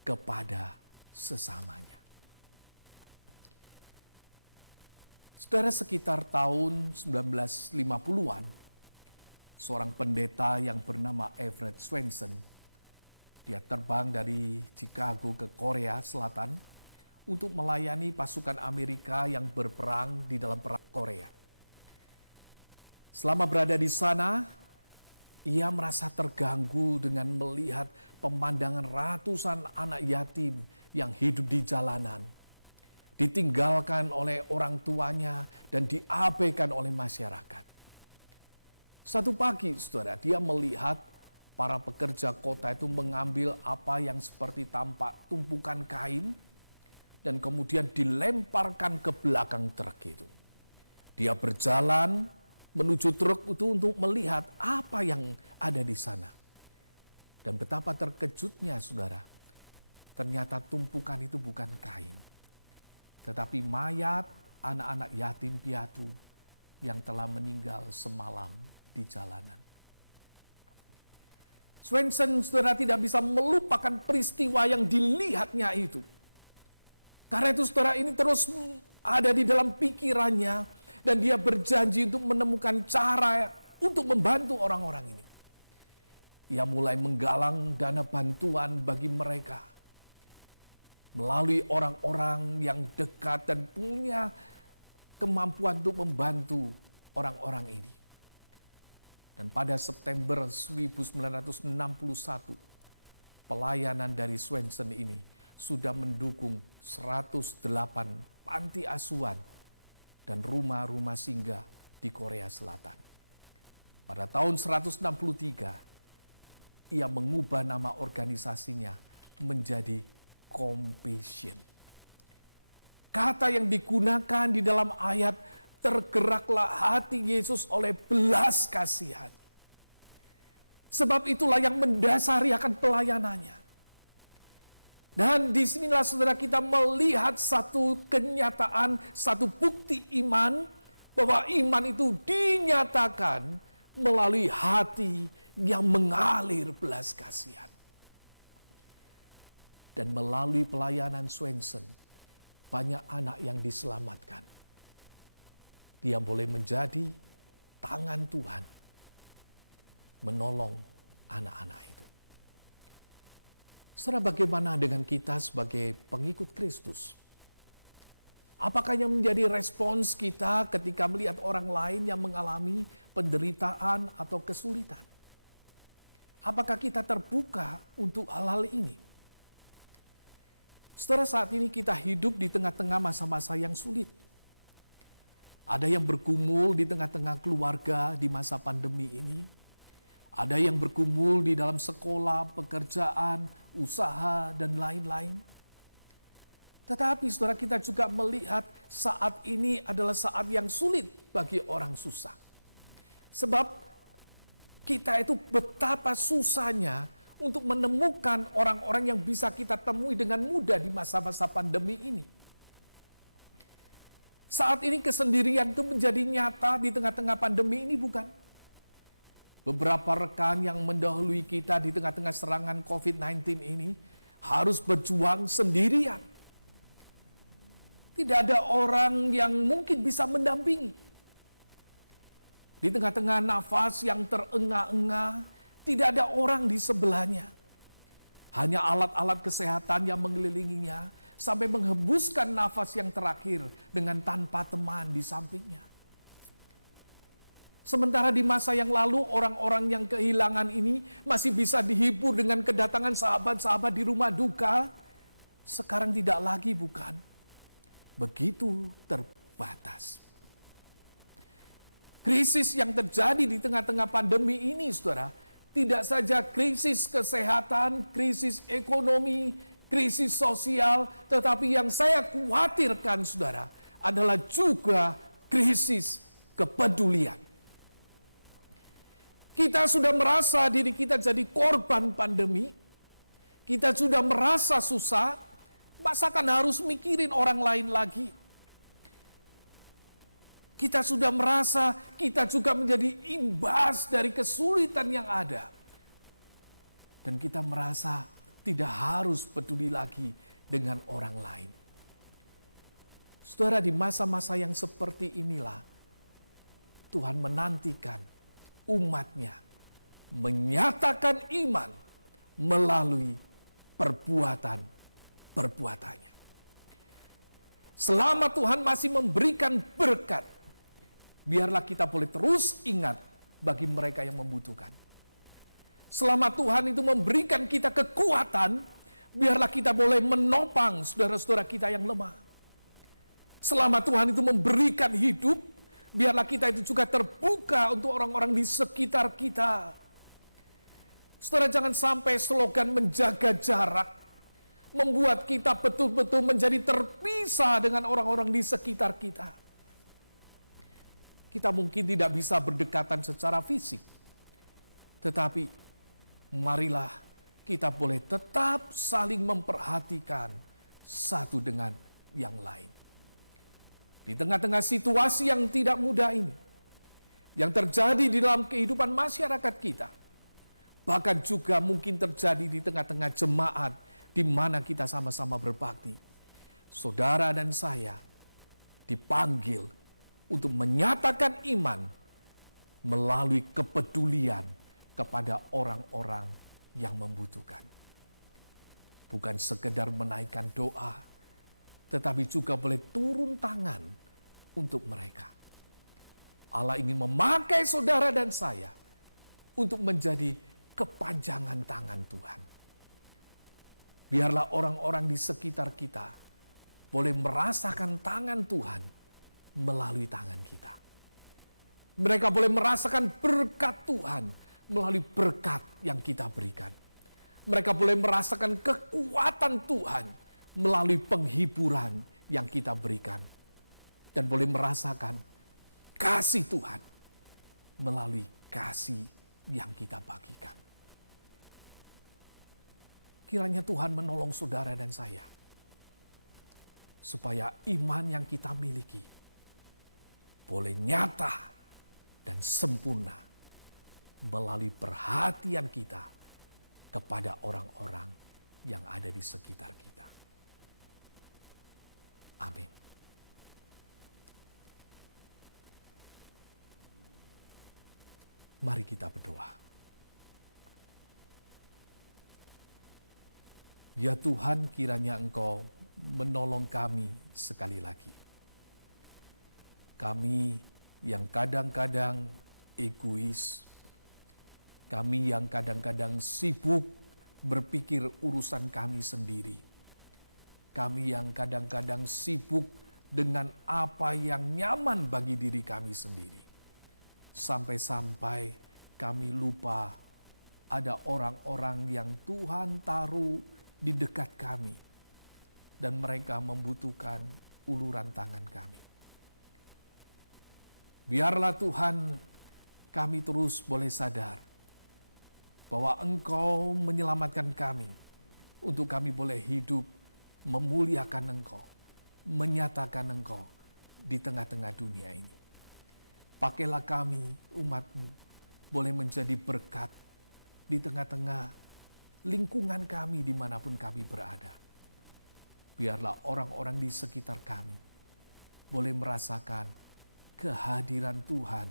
kepada sesamanya. Saudara, sekitar tahun 1950-an, seorang pendeta yang bernama Everett Swenson, dia terbang dari Chicago ke Korea Selatan untuk melayani pasukan Amerika yang berperang di dalam perang Korea. Selama berada di sana, ia merasa terganggu dengan melihat pemandangan ratusan anak yatim yang hidup di jalanan, ditinggalkan oleh orang tuanya dan diabaikan oleh masyarakat. Satu pagi, saudara, dia melihat para pekerja kota itu mengambil apa yang seperti tampak tumpukan kain dan kemudian dilemparkan ke belakang truk itu. Dia berjalan menuju truk itu untuk melihat apa yang ada di sana. Dan betapa terkejutnya, saudara, ternyata tumpukan itu bukan kain, tetapi mayat anak-anak yatim piatu yang telah meninggal semalam di jalanan. Swenson, saudara, tidak bisa melupakan peristiwa yang dilihatnya itu. Karena itu, saudara, ini terus ada di dalam pikirannya dan dia berjanji untuk menemukan cara untuk membantu orang-orang ini. Ia mulai menggalang dana bantuan bagi mereka melalui orang-orang yang dekat dan punya kemampuan untuk membantu orang-orang ini. Dan pada September 1961, pelayanan dari Swenson ini sudah mendukung 108 panti asuhan dan rumah-rumah singgah di Korea Selatan. Pada tahun 163, ia mengubah nama organisasinya menjadi Compassion. Kata yang digunakan di dalam ayat, tergeraklah hati Yesus oleh belas kasihan. Sebab itulah yang mendasari akan pelayanannya. Dan disinilah, saudara, kita melihat satu kenyataan, satu bukti iman, bahwa iman itu dinyatakan melalui hati yang mengalir belas kasihan. Dan melalui pelayanan Swenson, banyak anak yang diselamatkan. Dia boleh menjadi tangan Tuhan menolong anak-anak itu. Saudara, bagaimana dengan kita sebagai pengikut Kristus? Apakah yang menjadi respons kita ketika melihat orang lain yang mengalami penderitaan atau kesulitan? Apakah kita terbuka untuk hal-hal ini? Saudara, saat ini kita hidup di tengah-tengah masa-masa yang sulit. Ada yang bergumul di tengah-tengah keluarga di masa pandemi ini. Ada yang bergumul di dalam sekolah, pekerjaan, usaha, dan lain-lain. Tetapi, saudara, kita juga melihat saat ini adalah saat yang sulit bagi orang susah. Sebab kita itu betapa susahnya untuk menemukan orang-orang yang bisa kita temui dengan mudah di masa-masa pandemi ini. Saat ini kesendirian itu menjadi nyata di tengah-tengah pandemi ini, bukan? Beberapa rekan yang mendahului kita di tengah-tengah serangan COVID-19 ini harus berjuang sendirian. Tidak ada orang yang mungkin bisa mendampingi. Di tengah-tengah nafas yang terengah-engah, tidak ada orang di sebelahnya. Hanya alat-alat kesehatan yang mengelilinginya, sampai menghembuskan nafas yang terakhir dengan tanpa teman di sampingnya. Sementara di masa yang lalu, orang-orang yang kehilangan ini masih bisa dihibur dengan kedatangan sahabat-sahabat di rumah duka. Sekarang tidak lagi, bukan? Begitu terbatas. Krisis yang terjadi di tengah-tengah pandemi ini, saudara, tidak saja krisis kesehatan, krisis ekonomi, krisis sosial, tetapi yang saya khawatirkan, saudara, adalah juga krisis kepedulian. Kita sudah merasa diri kita jadi korban pandemi. Kita sudah merasa susah, masakan harus mikirin orang lain lagi. Kita sudah merasa kita juga menjadi imbas dari kesulitan yang ada. Dan kita merasa tidak harus peduli lagi dengan orang lain. Saudara, di masa-masa yang seperti inilah Tuhan menantikan umatnya menyatakan iman melalui perbuatannya. Selama Tuhan masih memberikan berkat, biarlah kita boleh terus ingat bagi mereka yang membutuhkan. Selama Tuhan itu memberikan kita kekuatan, biarlah kita boleh menopang saudara-saudara kita yang lemah. Selama Tuhan itu memberikan hidup, biarlah kita itu juga terbuka untuk orang-orang di sekitar kita. Saudara, jangan sampai slogan menjaga jarak membuat kita betul-betul menjadi terpisah dengan orang-orang di sekitar kita. Kita mungkin tidak bisa berdekatan secara fisik, tetapi marilah kita boleh tetap saling memperhatikan satu dengan yang lain. Di tengah-tengah situasi yang tidak mudah ini, yang terjadi di dalam kehidupan masyarakat kita, bahkan juga mungkin terjadi di tengah-tengah jemaat di mana kita sama-sama berbakti. Saudara dan saya dipanggil untuk menyatakan iman melalui kepedulian kepada orang-orang yang membutuhkan. Bukan sekedar menaikkan doa, tetapi juga boleh turun tangan untuk mereka. Allah ingin memakai saudara dan saya untuk menjadi kepanjangan tangan Tuhan. Biarlah orang-orang di sekitar kita boleh merasakan tangan Tuhan melalui tangan kita. Mereka boleh merasakan berkat Tuhan melalui berkat yang kita berikan. Mereka boleh merasakan kekuatan Tuhan melalui penghiburan yang kita berikan. Dan boleh merasakan kasih Tuhan melalui kasih yang kita bagikan. Kiranya Tuhan menolong saudara dan saya, supaya iman yang kita miliki boleh nyata dan sempurna melalui perhatian kita kepada orang-orang yang ada di sekitar kita. Amin. Mari kita berdoa. Ya Tuhan, kiranya Engkau menolong kami sekali lagi. Kami yang kadang-kadang egois, kami yang kadang-kadang sibuk berpikir urusan kami sendiri. Kami yang kadang-kadang sibuk dengan apa yang nyaman bagi diri kami sendiri. Sampai-sampai kami lupa ada orang-orang yang Tuhan taruh di dekat kami. Dan mereka membutuhkan uluran tangan kami. Biarlah Tuhan kami terus boleh sadar bahwa Engkau menyelamatkan kami untuk kami boleh hidup memuliakan Engkau, menyatakan Engkau di tengah-tengah dunia ini. Pakailah kami, umat-Mu, boleh menjadi berkat di tengah-tengah lingkungan kami dimanapun kami berada. Biarlah orang-orang di sekitar kami boleh merasakan kehadiran Tuhan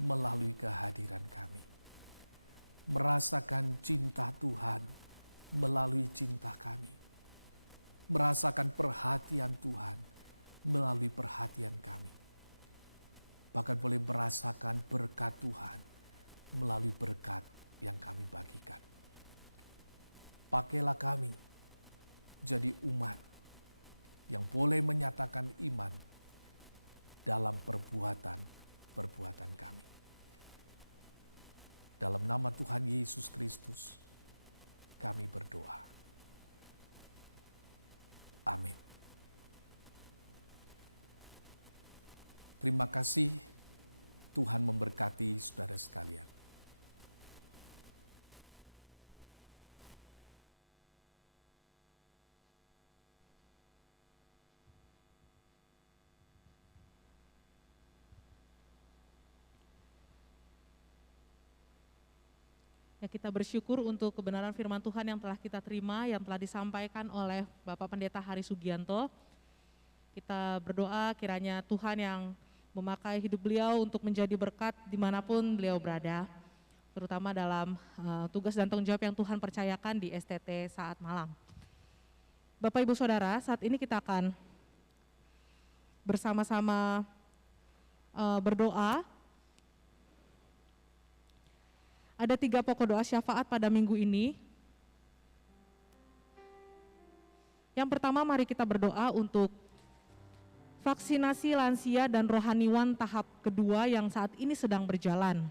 melalui kehadiran kami. Merasakan cinta Tuhan melalui cinta kami. Merasakan perhatian Tuhan melalui perhatian kami. Bahkan boleh merasakan berkat Tuhan melalui berkat yang kami bagikan. Pakailah kami jadi umat yang boleh menyatakan iman dalam perbuatan-perbuatan kami. Dalam nama Tuhan Yesus Kristus, kami berdoa. Amin. Terima kasih, Tuhan memberkati saudara sekalian. Ya, kita bersyukur untuk kebenaran firman Tuhan yang telah kita terima, yang telah disampaikan oleh Bapak Pendeta Hari Sugianto. Kita berdoa kiranya Tuhan yang memakai hidup beliau untuk menjadi berkat dimanapun beliau berada, terutama dalam tugas dan tanggung jawab yang Tuhan percayakan di STT Saat Malam. Bapak Ibu Saudara, saat ini kita akan bersama-sama berdoa. Ada 3 pokok doa syafaat pada minggu ini. Yang pertama, mari kita berdoa untuk vaksinasi lansia dan rohaniwan tahap kedua yang saat ini sedang berjalan.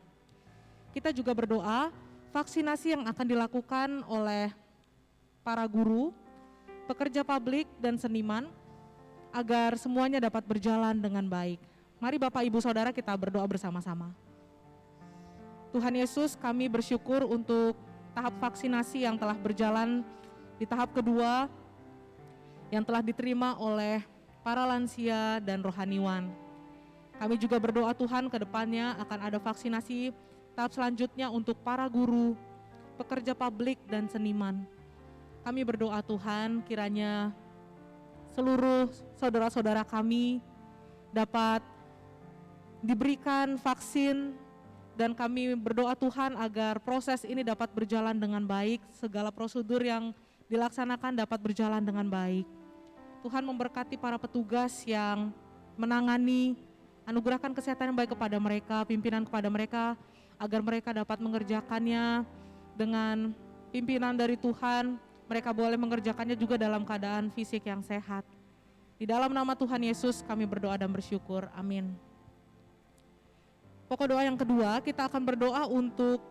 Kita juga berdoa vaksinasi yang akan dilakukan oleh para guru, pekerja publik dan seniman agar semuanya dapat berjalan dengan baik. Mari Bapak Ibu Saudara kita berdoa bersama-sama. Tuhan Yesus, kami bersyukur untuk tahap vaksinasi yang telah berjalan di tahap kedua yang telah diterima oleh para lansia dan rohaniwan. Kami juga berdoa Tuhan ke depannya akan ada vaksinasi tahap selanjutnya untuk para guru, pekerja publik dan seniman. Kami berdoa Tuhan kiranya seluruh saudara-saudara kami dapat diberikan vaksin, dan kami berdoa Tuhan agar proses ini dapat berjalan dengan baik, segala prosedur yang dilaksanakan dapat berjalan dengan baik. Tuhan memberkati para petugas yang menangani, anugerahkan kesehatan yang baik kepada mereka, pimpinan kepada mereka, agar mereka dapat mengerjakannya dengan pimpinan dari Tuhan. Mereka boleh mengerjakannya juga dalam keadaan fisik yang sehat. Di dalam nama Tuhan Yesus kami berdoa dan bersyukur, amin. Pokok doa yang kedua, kita akan berdoa untuk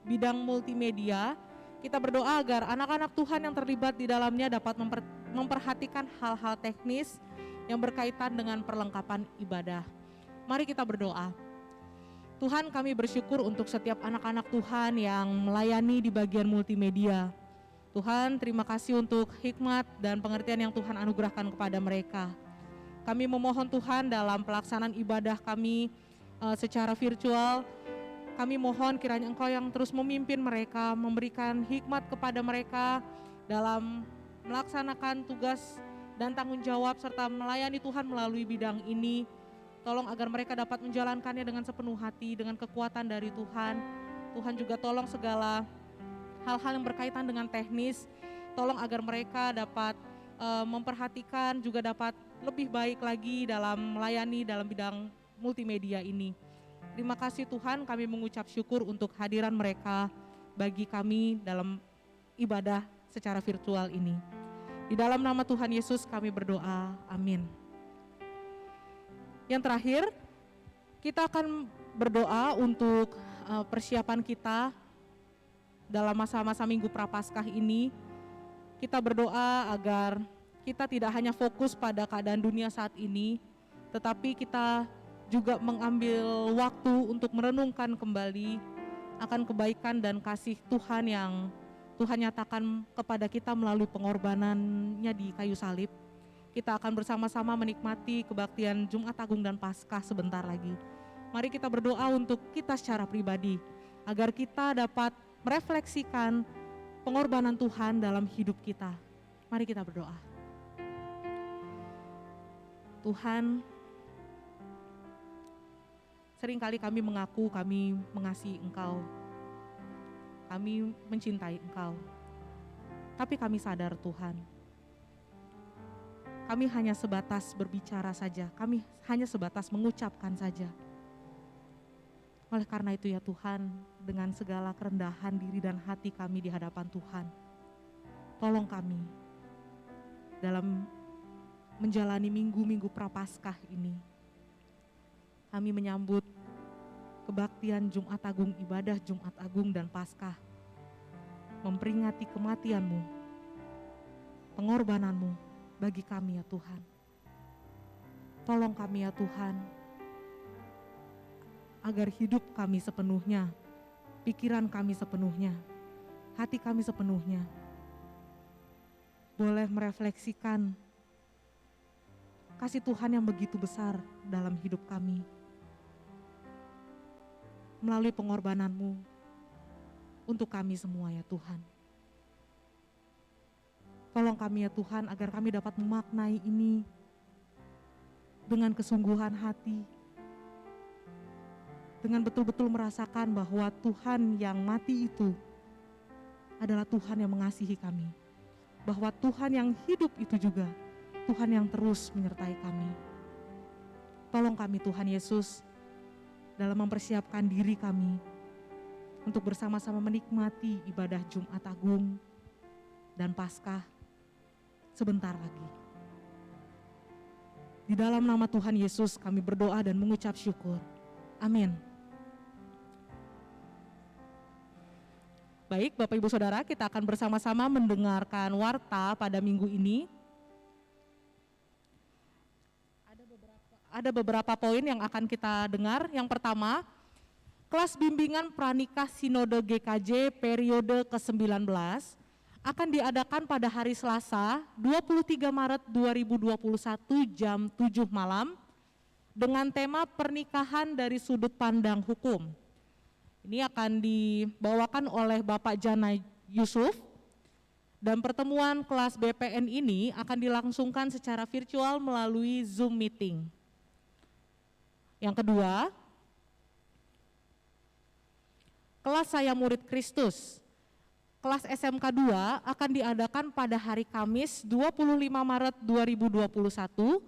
bidang multimedia. Kita berdoa agar anak-anak Tuhan yang terlibat di dalamnya dapat memperhatikan hal-hal teknis yang berkaitan dengan perlengkapan ibadah. Mari kita berdoa. Tuhan, kami bersyukur untuk setiap anak-anak Tuhan yang melayani di bagian multimedia. Tuhan, terima kasih untuk hikmat dan pengertian yang Tuhan anugerahkan kepada mereka. Kami memohon Tuhan dalam pelaksanaan ibadah kami secara virtual, kami mohon kiranya Engkau yang terus memimpin mereka, memberikan hikmat kepada mereka dalam melaksanakan tugas dan tanggung jawab serta melayani Tuhan melalui bidang ini. Tolong agar mereka dapat menjalankannya dengan sepenuh hati, dengan kekuatan dari Tuhan. Tuhan juga tolong segala hal-hal yang berkaitan dengan teknis, tolong agar mereka dapat memperhatikan, juga dapat lebih baik lagi dalam melayani dalam bidang multimedia ini. Terima kasih Tuhan, kami mengucap syukur untuk hadiran mereka bagi kami dalam ibadah secara virtual ini. Di dalam nama Tuhan Yesus kami berdoa, amin. Yang terakhir, kita akan berdoa untuk persiapan kita dalam masa-masa Minggu Prapaskah ini. Kita berdoa agar kita tidak hanya fokus pada keadaan dunia saat ini, tetapi kita juga mengambil waktu untuk merenungkan kembali akan kebaikan dan kasih Tuhan yang Tuhan nyatakan kepada kita melalui pengorbanannya di kayu salib. Kita akan bersama-sama menikmati kebaktian Jumat Agung dan Paskah sebentar lagi. Mari kita berdoa untuk kita secara pribadi, agar kita dapat merefleksikan pengorbanan Tuhan dalam hidup kita. Mari kita berdoa. Tuhan, seringkali kami mengaku kami mengasihi Engkau, kami mencintai Engkau, tapi kami sadar Tuhan, kami hanya sebatas berbicara saja, kami hanya sebatas mengucapkan saja. Oleh karena itu ya Tuhan, dengan segala kerendahan diri dan hati kami di hadapan Tuhan, tolong kami dalam menjalani minggu-minggu Prapaskah ini. Kami menyambut kebaktian Jumat Agung, ibadah Jumat Agung dan Paskah, memperingati kematian-Mu, pengorbanan-Mu bagi kami ya Tuhan. Tolong kami ya Tuhan, agar hidup kami sepenuhnya, pikiran kami sepenuhnya, hati kami sepenuhnya, boleh merefleksikan kasih Tuhan yang begitu besar dalam hidup kami. Melalui pengorbanan-Mu, untuk kami semua ya Tuhan. Tolong kami ya Tuhan agar kami dapat memaknai ini dengan kesungguhan hati, dengan betul-betul merasakan bahwa Tuhan yang mati itu adalah Tuhan yang mengasihi kami, bahwa Tuhan yang hidup itu juga Tuhan yang terus menyertai kami. Tolong kami Tuhan Yesus dalam mempersiapkan diri kami untuk bersama-sama menikmati ibadah Jumat Agung dan Paskah sebentar lagi. Di dalam nama Tuhan Yesus kami berdoa dan mengucap syukur. Amin. Baik, Bapak Ibu Saudara, kita akan bersama-sama mendengarkan warta pada minggu ini. Ada beberapa poin yang akan kita dengar. Yang pertama, kelas bimbingan pranikah Sinode GKJ periode ke-19 akan diadakan pada hari Selasa 23 Maret 2021 jam 7 malam dengan tema pernikahan dari sudut pandang hukum. Ini akan dibawakan oleh Bapak Jana Yusuf dan pertemuan kelas BPN ini akan dilangsungkan secara virtual melalui Zoom meeting. Yang kedua, kelas Saya Murid Kristus, kelas SMK 2 akan diadakan pada hari Kamis 25 Maret 2021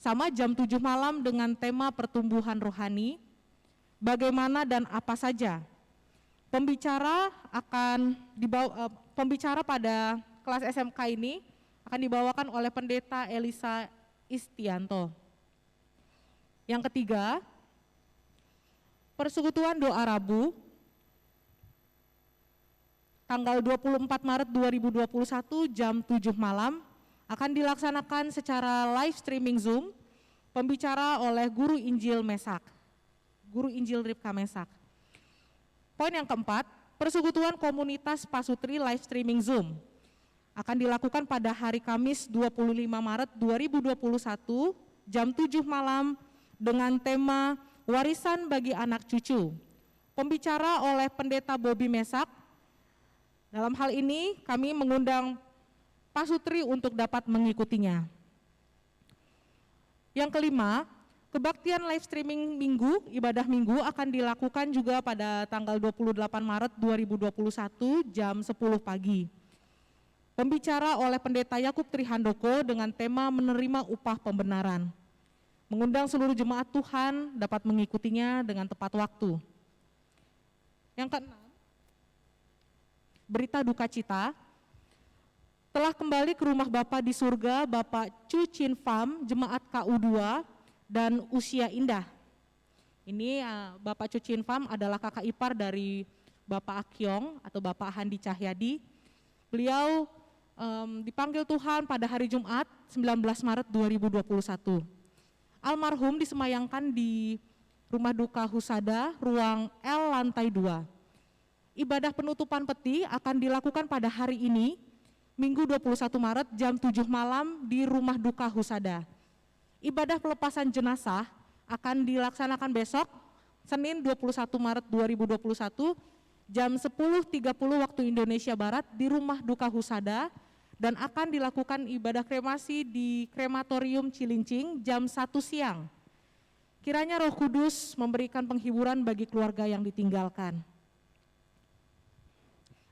sama jam 7 malam dengan tema pertumbuhan rohani. Bagaimana dan apa saja? Pembicara pada kelas SMK ini akan dibawakan oleh Pendeta Elisa Istianto. Yang ketiga, Persekutuan Doa Rabu tanggal 24 Maret 2021 jam 7 malam akan dilaksanakan secara live streaming Zoom, pembicara oleh Guru Injil Ripka Mesak. Poin yang keempat, Persekutuan Komunitas Pasutri live streaming Zoom akan dilakukan pada hari Kamis 25 Maret 2021 jam 7 malam dengan tema Warisan bagi Anak Cucu. Pembicara oleh Pendeta Bobi Mesak. Dalam hal ini kami mengundang Pasutri untuk dapat mengikutinya. Yang kelima, kebaktian live streaming ibadah minggu akan dilakukan juga pada tanggal 28 Maret 2021 jam 10 pagi. Pembicara oleh Pendeta Yakub Trihandoko dengan tema menerima upah pembenaran. Mengundang seluruh jemaat Tuhan dapat mengikutinya dengan tepat waktu. Yang keenam, berita duka cita, telah kembali ke rumah Bapa di surga Bapak Chu Chin Pham, Jemaat KU2 dan Usia Indah. Ini Bapak Chu Chin Pham adalah kakak ipar dari Bapak Akyong atau Bapak Handi Cahyadi. Beliau dipanggil Tuhan pada hari Jumat 19 Maret 2021. Almarhum disemayangkan di Rumah Duka Husada, ruang L lantai 2. Ibadah penutupan peti akan dilakukan pada hari ini, Minggu 21 Maret jam 7 malam di Rumah Duka Husada. Ibadah pelepasan jenazah akan dilaksanakan besok, Senin 21 Maret 2021, jam 10.30 waktu Indonesia Barat di Rumah Duka Husada, dan akan dilakukan ibadah kremasi di Krematorium Cilincing jam 1 siang. Kiranya Roh Kudus memberikan penghiburan bagi keluarga yang ditinggalkan.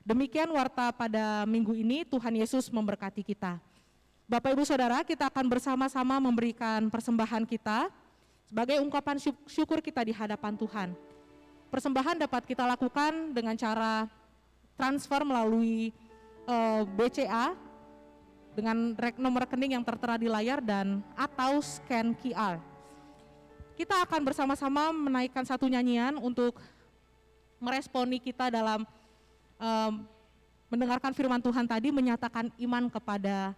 Demikian warta pada minggu ini, Tuhan Yesus memberkati kita. Bapak Ibu Saudara, kita akan bersama-sama memberikan persembahan kita sebagai ungkapan syukur kita di hadapan Tuhan. Persembahan dapat kita lakukan dengan cara transfer melalui BCA dengan nomor rekening yang tertera di layar dan atau scan QR. Kita akan bersama-sama menaikkan satu nyanyian untuk meresponi kita dalam mendengarkan firman Tuhan tadi, menyatakan iman kepada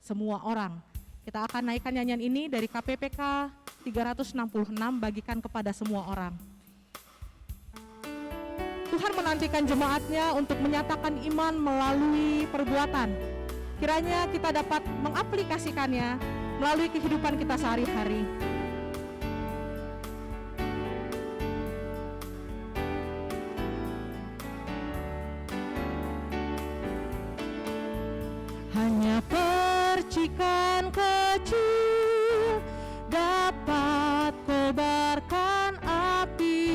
semua orang. Kita akan naikkan nyanyian ini dari KPPK 366, bagikan kepada semua orang. Tuhan menantikan jemaatnya untuk menyatakan iman melalui perbuatan. Kiranya kita dapat mengaplikasikannya melalui kehidupan kita sehari-hari. bisikan kecil dapat kobarkan api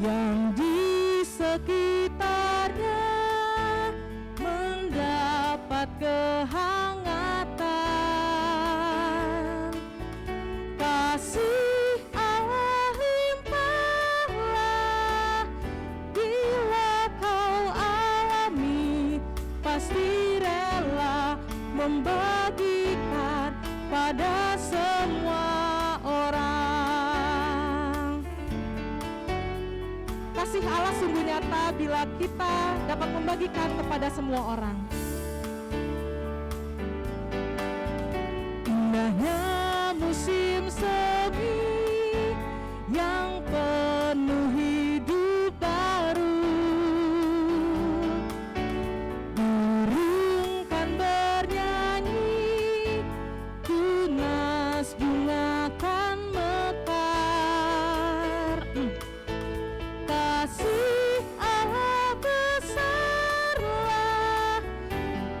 yang di sekitarnya mendapat kehangatan. Kasih Allah limpahlah bila kau alami, pasti rela membagikan pada semua orang. Kasih Allah sungguh nyata bila kita dapat membagikan kepada semua orang. Indahnya musim semi yang penuh hidup baru. Burung kan bernyanyi, tunas bunga kan mekar. Kasih Allah besarlah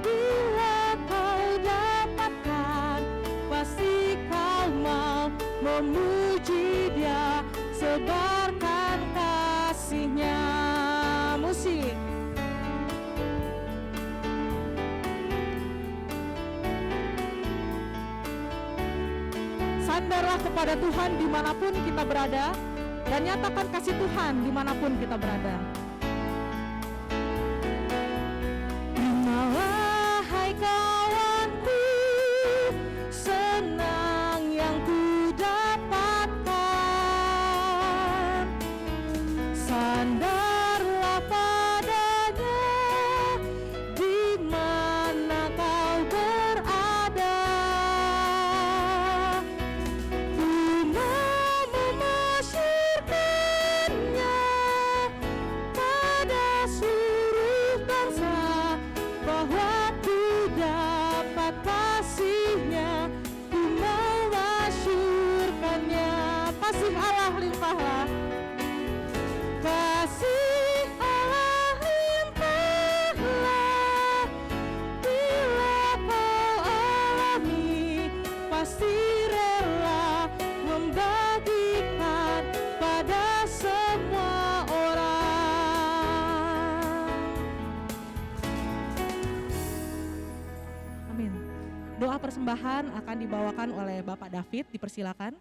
bila kau dapatkan, pasti kau mau memuji Dia, sebarkan kasih-Nya. Musik. Sandarlah kepada Tuhan dimanapun kita berada, dan nyatakan kasih Tuhan dimanapun kita berada. Terimalah hai kawanku, senang yang ku dapatkan. Sandarlah padanya di mana kau berada. Guna memasyurkannya pada seluruh bangsa, bahwa ku dapat kasih-Nya, ku memasyurkannya. Kasih Allah limpahlah, kasih Allah limpahlah bila kau alami, pasti rela membagikan pada semua orang. Amin. Doa persembahan akan dibawakan oleh Bapak David, dipersilakan.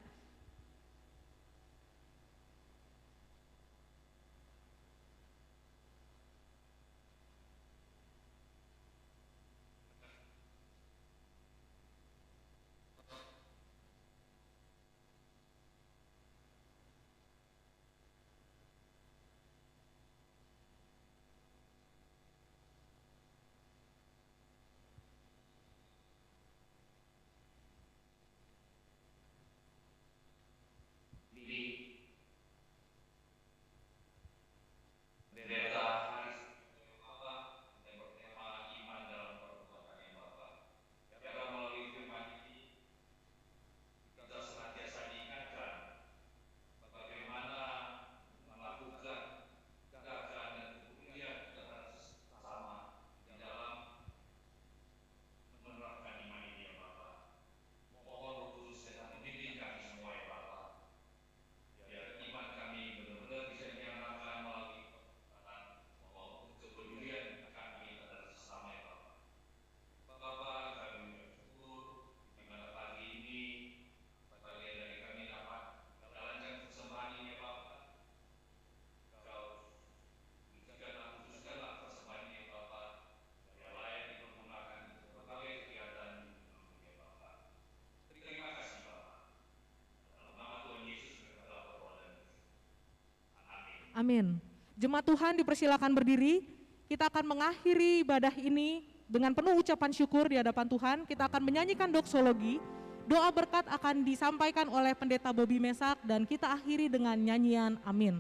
Amin. Jemaat Tuhan dipersilakan berdiri. Kita akan mengakhiri ibadah ini dengan penuh ucapan syukur di hadapan Tuhan. Kita akan menyanyikan doksologi. Doa berkat akan disampaikan oleh Pendeta Bobi Mesak dan kita akhiri dengan nyanyian Amin.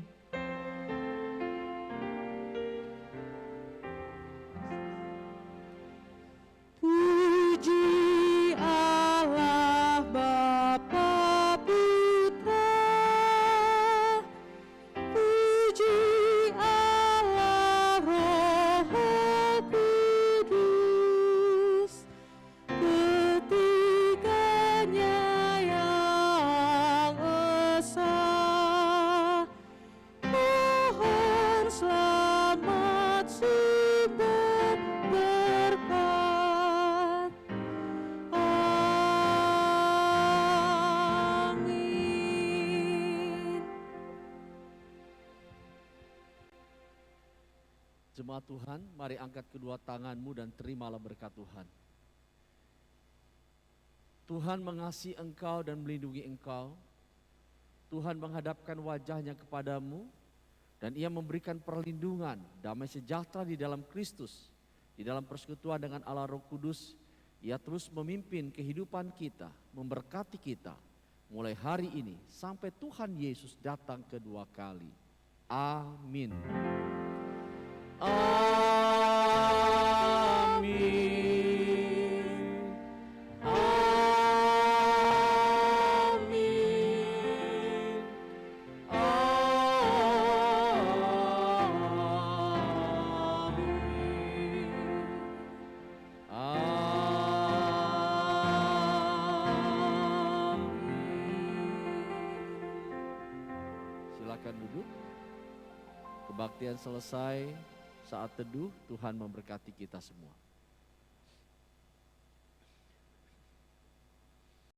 Puji Allah Bapa Putra, puji Allah Roh Kudus. Jemaat Tuhan, mari angkat kedua tanganmu dan terimalah berkat Tuhan. Tuhan mengasihi engkau dan melindungi engkau. Tuhan menghadapkan wajahnya kepadamu dan Ia memberikan perlindungan, damai sejahtera di dalam Kristus, di dalam persekutuan dengan Allah Roh Kudus. Ia terus memimpin kehidupan kita, memberkati kita mulai hari ini sampai Tuhan Yesus datang kedua kali. Amin. Amin. Amin. Silakan duduk. Kebaktian selesai. Saat teduh, Tuhan memberkati kita semua.